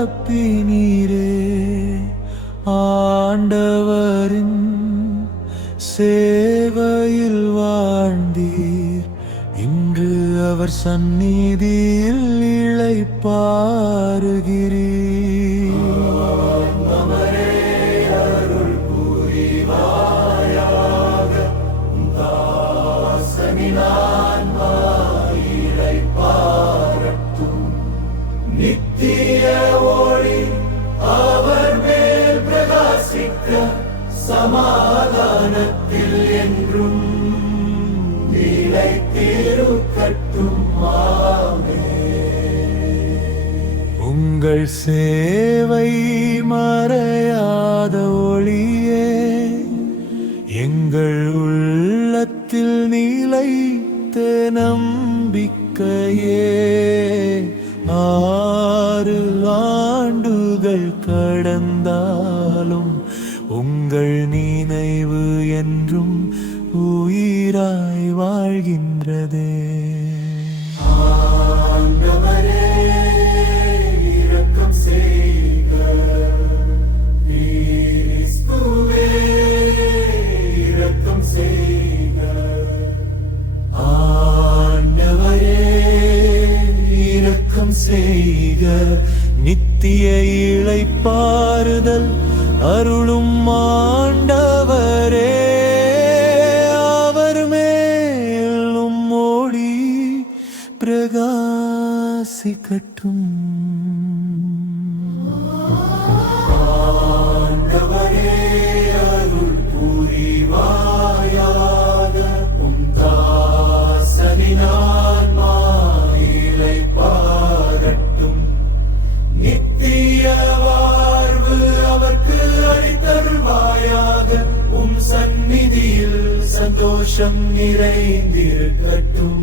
தப்பினீரே. ஆண்டவரின் சேவையில் வாழ்ந்தீர், இன்று அவர் சந்நிதியில் இளைப்பாறுகிறீர். நித்திய ஒளி அவர் மேல் பிரகாசிக்க, சமாதானத்தில் என்றும் நிலைத்திருக்கட்டும். உங்கள் சேவை மறையாத ஒளியே, எங்கள் உள்ளத்தில் நிலைத்த நம்பிக்கையே. 6 ஆண்டுகள் கடந்தாலும் உங்கள் நினைவு என்றும் உயிராய் வாழ்கின்றதே. ஆண்டவரே இரக்கம் செய்க, கிறிஸ்துவே இரக்கம் செய்க. ஆண்டவரே இரக்கம் செய்க, நித்திய இளைப்பாறுதல் அருளும் ஆண்டவரே. அவர் மேலும் ஒளி பிரகாசிக்கட்டும். ஆண்டவரே அருள் புரிவாயாக, உம் தாசனின் ஆன்மா இளைப்பாறட்டும். நித்திய வாழ்வு அவர்க்கு அளித்தருள்வாயாக, உம் சந்நிதியில் சந்தோஷம் நிறைந்திருக்கட்டும்.